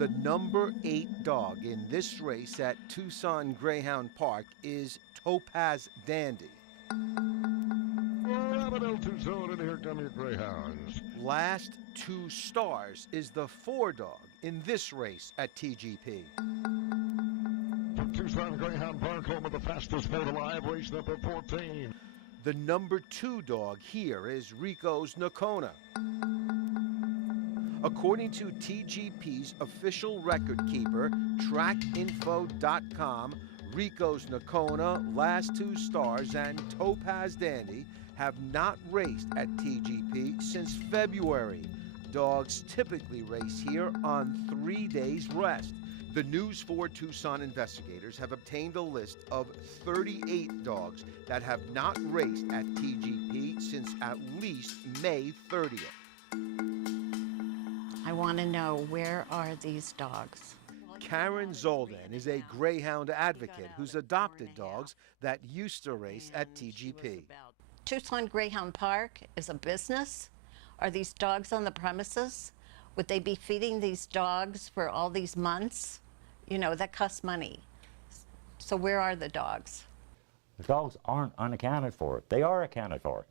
The number 8 dog in this race at Tucson Greyhound Park is Topaz Dandy. Tucson, and here come your Greyhounds. Last 2 stars is the 4 dog in this race at TGP. From Tucson Greyhound Park, home of the fastest sport alive, race number 14. The number 2 dog here is Rico's Nocona. According to TGP's official record keeper, trackinfo.com, Rico's Nocona, last 2 stars, and Topaz Dandy have not raced at TGP since February. Dogs typically race here on 3 days rest. The News 4 Tucson investigators have obtained a list of 38 dogs that have not raced at TGP since at least May 30th. I want to know, where are these dogs? Karen Zoldan is a greyhound advocate who's adopted dogs that used to race at TGP. Tucson Greyhound Park is a business. Are these dogs on the premises? Would they be feeding these dogs for all these months? You know, that costs money. So where are the dogs? The dogs aren't unaccounted for. They are accounted for.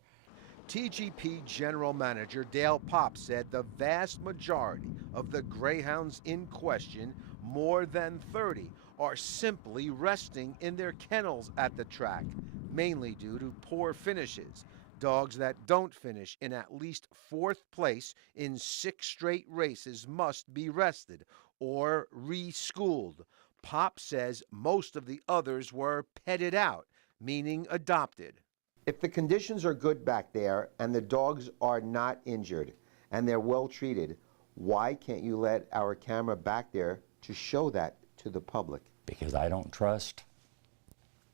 TGP General Manager Dale Popp said the vast majority of the greyhounds in question, more than 30, are simply resting in their kennels at the track, mainly due to poor finishes. Dogs that don't finish in at least 4th place in 6 straight races must be rested or reschooled. Popp says most of the others were petted out, meaning adopted. If the conditions are good back there and the dogs are not injured and they're well treated, why can't you let our camera back there to show that to the public? Because I don't trust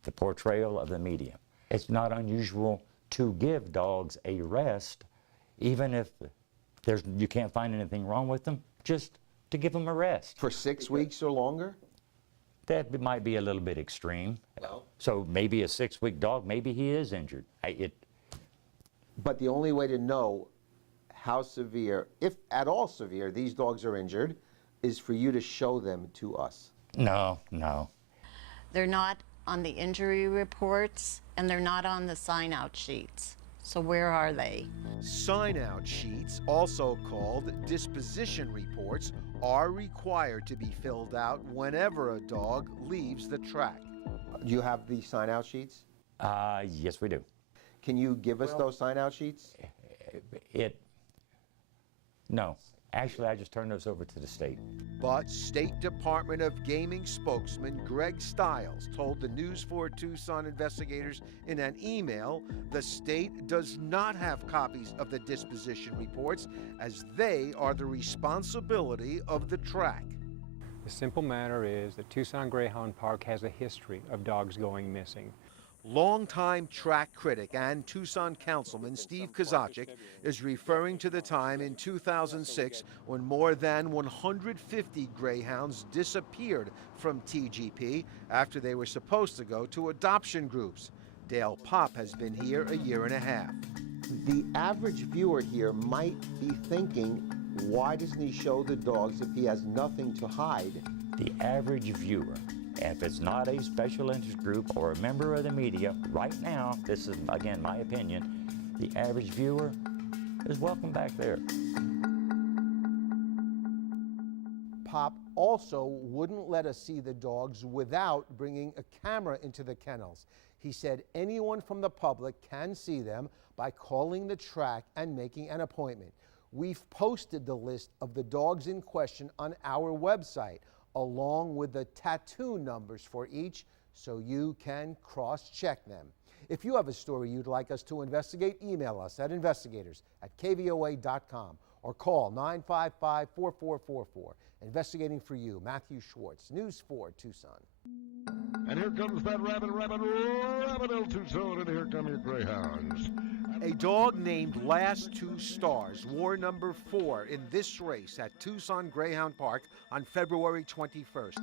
the portrayal of the media. It's not unusual to give dogs a rest, even if you can't find anything wrong with them, just to give them a rest. For 6 weeks or longer? That might be a little bit extreme. Well, so maybe a 6-week dog, maybe he is injured. But the only way to know how severe, if at all severe, these dogs are injured is for you to show them to us. No, no. They're not on the injury reports, and they're not on the sign-out sheets. So where are they? Sign-out sheets, also called disposition reports, are required to be filled out whenever a dog leaves the track. Do you have the sign-out sheets? Yes, we do. Can you give us those sign-out sheets? No. Actually, I just turned those over to the state. But State Department of Gaming spokesman Greg Stiles told the News 4 Tucson investigators in an email the state does not have copies of the disposition reports, as they are the responsibility of the track. The simple matter is that Tucson Greyhound Park has a history of dogs going missing. Longtime track critic and Tucson councilman Steve Kozaczek is referring to the time in 2006 when more than 150 greyhounds disappeared from TGP after they were supposed to go to adoption groups. Dale Popp has been here a year and a half. The average viewer here might be thinking, why doesn't he show the dogs if he has nothing to hide? The average viewer, and if it's not a special interest group or a member of the media, right now, this is, again, my opinion, the average viewer is welcome back there. Popp also wouldn't let us see the dogs without bringing a camera into the kennels. He said anyone from the public can see them by calling the track and making an appointment. We've posted the list of the dogs in question on our website, along with the tattoo numbers for each, so you can cross-check them. If you have a story you'd like us to investigate, email us at investigators@kvoa.com or call 955-4444. Investigating for you, Matthew Schwartz, News 4 Tucson. And here comes that rabbit, Tucson, and here come your Greyhounds. A dog named Last 2 Stars wore number 4 in this race at Tucson Greyhound Park on February 21st.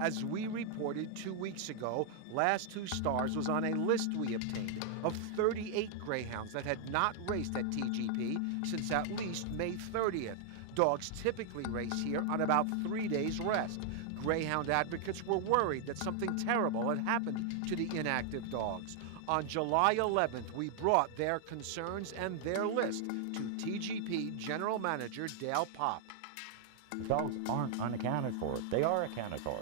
As we reported 2 weeks ago, Last 2 Stars was on a list we obtained of 38 greyhounds that had not raced at TGP since at least May 30th. Dogs typically race here on about 3 days rest. Greyhound advocates were worried that something terrible had happened to the inactive dogs. On July 11th, we brought their concerns and their list to TGP General Manager Dale Popp. The dogs aren't unaccounted for. They are accounted for.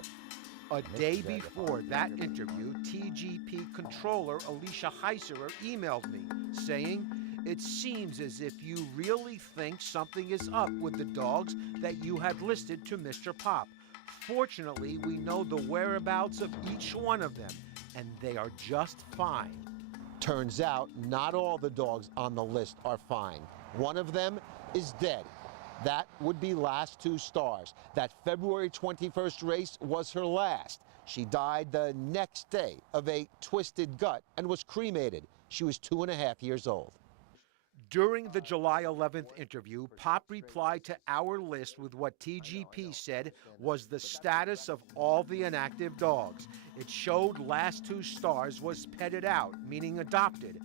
A day before that interview, TGP Controller Alicia Heiserer emailed me saying, "It seems as if you really think something is up with the dogs that you had listed to Mr. Popp. Fortunately, we know the whereabouts of each one of them, and they are just fine." Turns out, not all the dogs on the list are fine. One of them is dead. That would be Last Two Stars. That February 21st race was her last. She died the next day of a twisted gut and was cremated. She was 2.5 years old. During the July 11th interview, Popp replied to our list with what TGP said was the status of all the inactive dogs. It showed Last Two Stars was petted out, meaning adopted.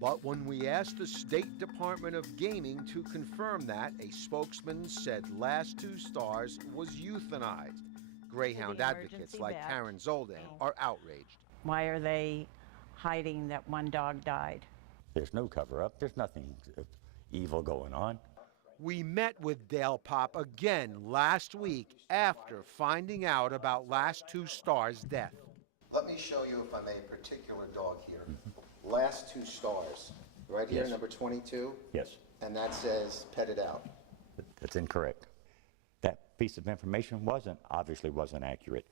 But when we asked the State Department of Gaming to confirm that, a spokesman said Last Two Stars was euthanized. Greyhound advocates like Karen Zoldan are outraged. Why are they hiding that one dog died? There's no cover-up. There's nothing evil going on. We met with Dale Popp again last week after finding out about Last Two Stars' death. Let me show you, if I may, a particular dog here. Last Two Stars, right here, Yes. number 22, Yes, and that says petted out. that's incorrect. That piece of information obviously wasn't accurate.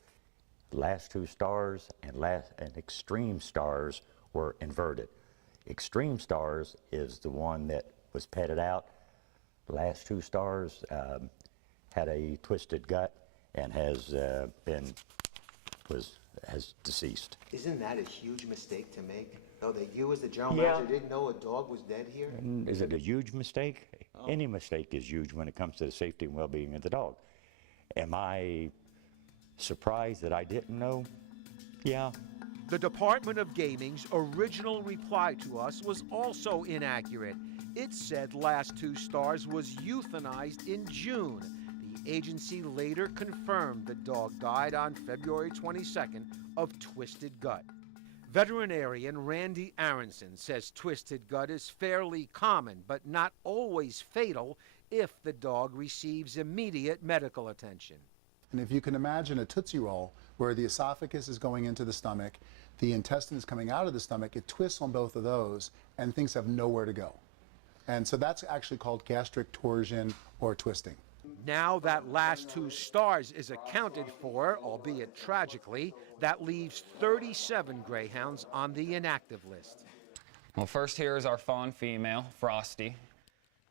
Last Two Stars and Extreme Stars were inverted. Extreme Stars is the one that was petted out. Last Two Stars had a twisted gut and has deceased. Isn't that a huge mistake to make? Though that you as the general Yeah. manager didn't know a dog was dead here? And is it a huge mistake? Any mistake is huge when it comes to the safety and well-being of the dog. Am I surprised that I didn't know? Yeah. The Department of Gaming's original reply to us was also inaccurate. It said Last Two Stars was euthanized in June. The agency later confirmed the dog died on February 22nd of twisted gut. Veterinarian Randy Aronson says twisted gut is fairly common, but not always fatal if the dog receives immediate medical attention. And if you can imagine a Tootsie Roll where the esophagus is going into the stomach, the intestine is coming out of the stomach, it twists on both of those, and things have nowhere to go. And so that's actually called gastric torsion or twisting. Now that Last Two Stars is accounted for, albeit tragically, that leaves 37 greyhounds on the inactive list. Well, first here is our fawn female, Frosty.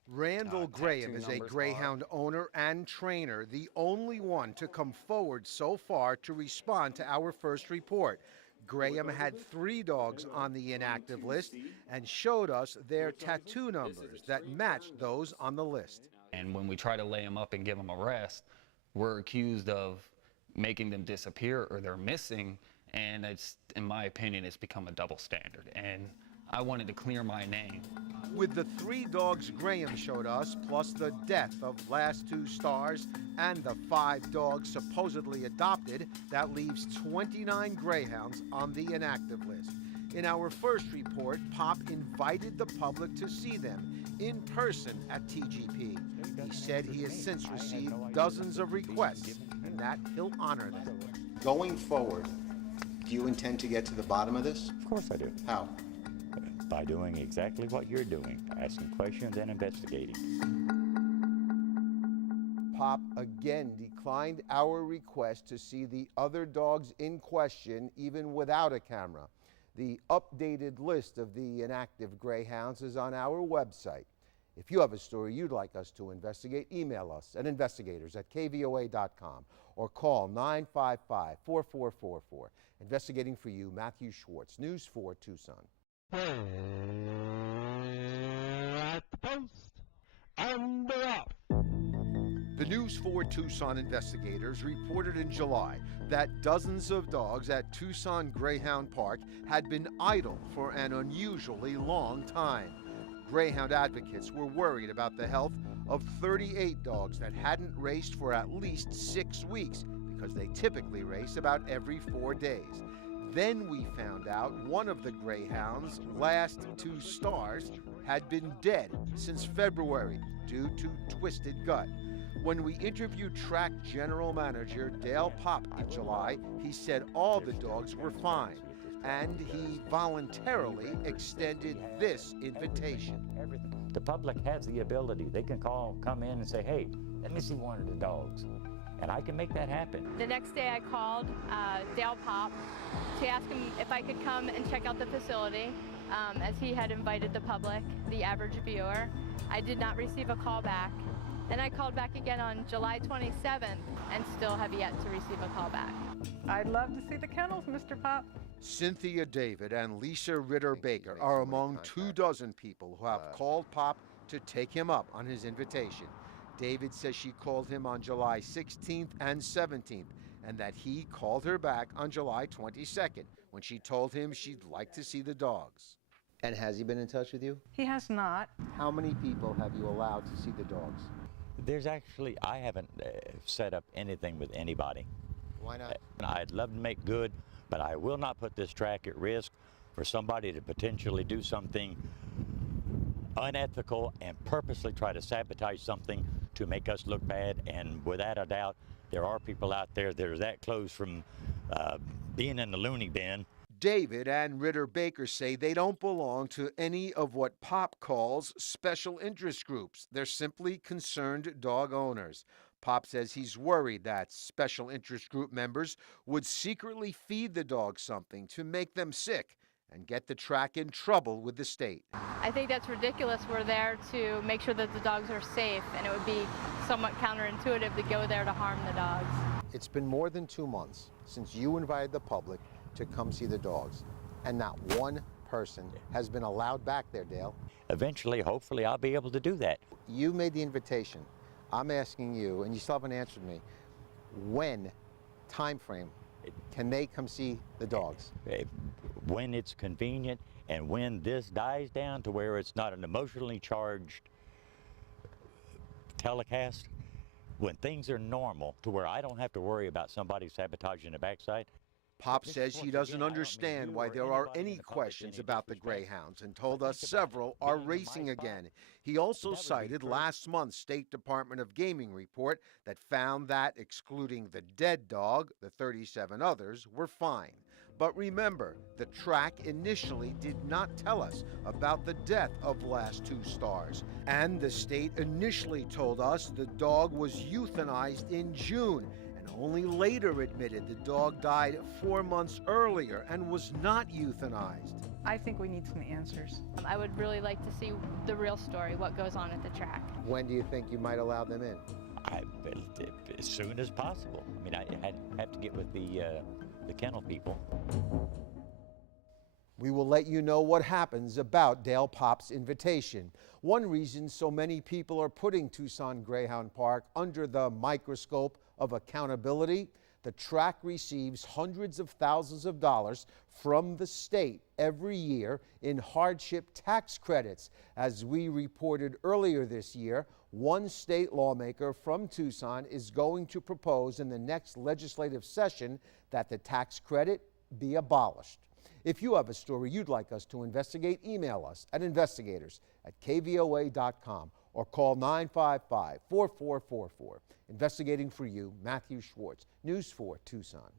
Randall Graham tattoo is a numbers greyhound owner and trainer, the only one to come forward so far to respond to our first report. Graham had 3 dogs on the inactive list and showed us their tattoo numbers that matched those on the list. And when we try to lay them up and give them a rest, we're accused of making them disappear or they're missing. And it's, in my opinion, it's become a double standard. And I wanted to clear my name. With the 3 dogs Graham showed us, plus the death of Last Two Stars and the 5 dogs supposedly adopted, that leaves 29 greyhounds on the inactive list. In our first report, Popp invited the public to see them in person at TGP. He said he has since received dozens of requests and that he'll honor them. Going forward, do you intend to get to the bottom of this? Of course I do. How? By doing exactly what you're doing, asking questions and investigating. Popp again declined our request to see the other dogs in question, even without a camera. The updated list of the inactive greyhounds is on our website. If you have a story you'd like us to investigate, email us at investigators@kvoa.com or call 955-4444. Investigating for you, Matthew Schwartz, News 4 Tucson. At the post, and they're off. The News 4 Tucson investigators reported in July that dozens of dogs at Tucson Greyhound Park had been idle for an unusually long time. Greyhound advocates were worried about the health of 38 dogs that hadn't raced for at least 6 weeks because they typically race about every 4 days. Then we found out one of the Greyhounds' last 2 stars had been dead since February due to twisted gut. When we interviewed track general manager Dale Popp in July, he said all the dogs were fine, and he voluntarily extended this invitation. The public has the ability. They can come in and say, hey, let me see one of the dogs. And I can make that happen. The next day I called Dale Popp to ask him if I could come and check out the facility, as he had invited the public, the average viewer. I did not receive a call back. Then I called back again on July 27th and still have yet to receive a call back. I'd love to see the kennels, Mr. Popp. Cynthia David and Lisa Ritter Baker are among 24 people who have called Popp to take him up on his invitation. David says she called him on July 16th and 17th, and that he called her back on July 22nd when she told him she'd like to see the dogs. And has he been in touch with you? He has not. How many people have you allowed to see the dogs? There's actually, I haven't set up anything with anybody. Why not? I'd love to make good, but I will not put this track at risk for somebody to potentially do something unethical and purposely try to sabotage something to make us look bad. And without a doubt, there are people out there that are that close from being in the loony bin. David and Ritter Baker say they don't belong to any of what Popp calls special interest groups. They're simply concerned dog owners. Popp says he's worried that special interest group members would secretly feed the dogs something to make them sick and get the track in trouble with the state. I think that's ridiculous. We're there to make sure that the dogs are safe, and it would be somewhat counterintuitive to go there to harm the dogs. It's been more than 2 months since you invited the public to come see the dogs, and not one person has been allowed back there, Dale. Eventually, hopefully, I'll be able to do that. You made the invitation. I'm asking you, and you still haven't answered me, when, time frame, can they come see the dogs? When it's convenient and when this dies down to where it's not an emotionally charged telecast, when things are normal to where I don't have to worry about somebody sabotaging the backside. Popp says he doesn't understand why there are any questions about the Greyhounds and told us several are racing again. He also cited last month's State Department of Gaming report that found that, excluding the dead dog, the 37 others were fine. But remember, the track initially did not tell us about the death of last 2 stars. And the state initially told us the dog was euthanized in June, and only later admitted the dog died 4 months earlier and was not euthanized. I think we need some answers. I would really like to see the real story, what goes on at the track. When do you think you might allow them in? As soon as possible. I mean, I have to get with the kennel people. We will let you know what happens about Dale Popp's invitation. One reason so many people are putting Tucson Greyhound Park under the microscope of accountability, the track receives hundreds of thousands of dollars from the state every year in hardship tax credits. As we reported earlier this year, one state lawmaker from Tucson is going to propose in the next legislative session that the tax credit be abolished. If you have a story you'd like us to investigate, email us at investigators@kvoa.com or call 955-4444. Investigating for you, Matthew Schwartz, News 4 Tucson.